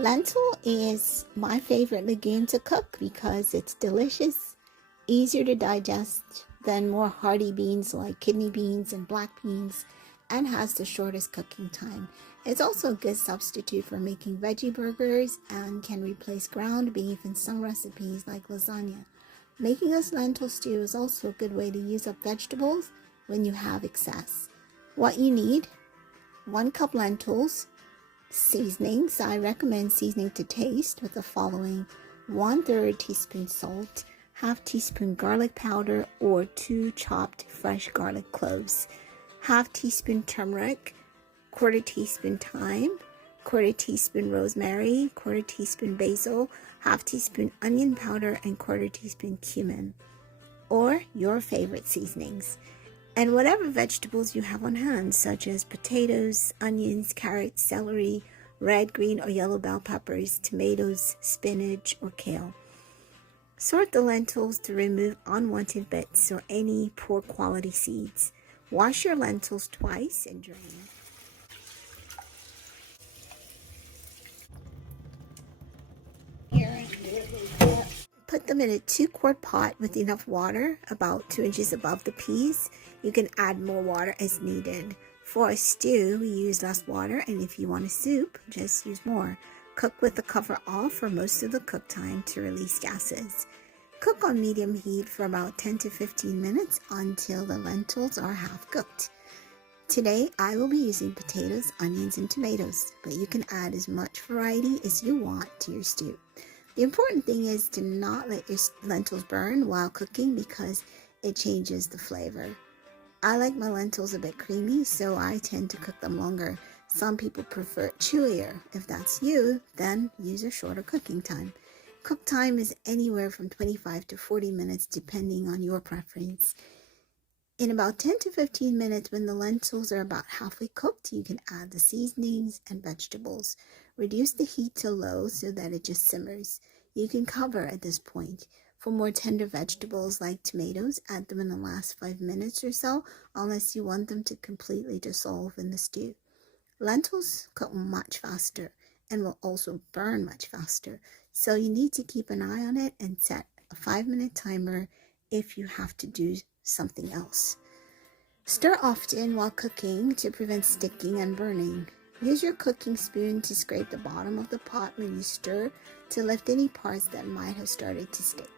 Lentil is my favorite legume to cook because it's delicious, easier to digest than more hearty beans like kidney beans and black beans, and has the shortest cooking time. It's also a good substitute for making veggie burgers and can replace ground beef in some recipes like lasagna. Making this lentil stew is also a good way to use up vegetables when you have excess. What you need: 1 cup lentils. Seasonings: I recommend seasoning to taste with the following: 1/3 teaspoon salt, half teaspoon garlic powder or 2 chopped fresh garlic cloves, half teaspoon turmeric, 1/4 teaspoon thyme, 1/4 teaspoon rosemary, 1/4 teaspoon basil, half teaspoon onion powder, and 1/4 teaspoon cumin, or your favorite seasonings. And whatever vegetables you have on hand, such as potatoes, onions, carrots, celery, red, green, or yellow bell peppers, tomatoes, spinach, or kale. Sort the lentils to remove unwanted bits or any poor quality seeds. Wash your lentils twice and drain. Put them in a 2-quart pot with enough water, about 2 inches above the peas. You can add more water as needed. For a stew, we use less water, and if you want a soup, just use more. Cook with the cover off for most of the cook time to release gases. Cook on medium heat for about 10 to 15 minutes until the lentils are half cooked. Today, I will be using potatoes, onions, and tomatoes, but you can add as much variety as you want to your stew. The important thing is to not let your lentils burn while cooking because it changes the flavor. I like my lentils a bit creamy, so I tend to cook them longer. Some people prefer it chewier. If that's you, then use a shorter cooking time. Cook time is anywhere from 25 to 40 minutes depending on your preference. In about 10 to 15 minutes, when the lentils are about halfway cooked, you can add the seasonings and vegetables. Reduce the heat to low so that it just simmers. You can cover at this point. For more tender vegetables like tomatoes, add them in the last 5 minutes or so, unless you want them to completely dissolve in the stew. Lentils cook much faster and will also burn much faster, so you need to keep an eye on it and set a 5-minute timer if you have to do something else. Stir often while cooking to prevent sticking and burning. Use your cooking spoon to scrape the bottom of the pot when you stir to lift any parts that might have started to stick.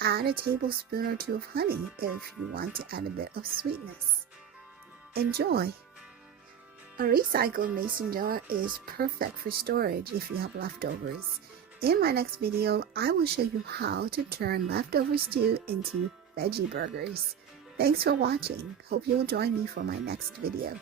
Add a tablespoon or 2 of honey if you want to add a bit of sweetness. Enjoy! A recycled mason jar is perfect for storage if you have leftovers. In my next video, I will show you how to turn leftover stew into veggie burgers. Thanks for watching. Hope you'll join me for my next video.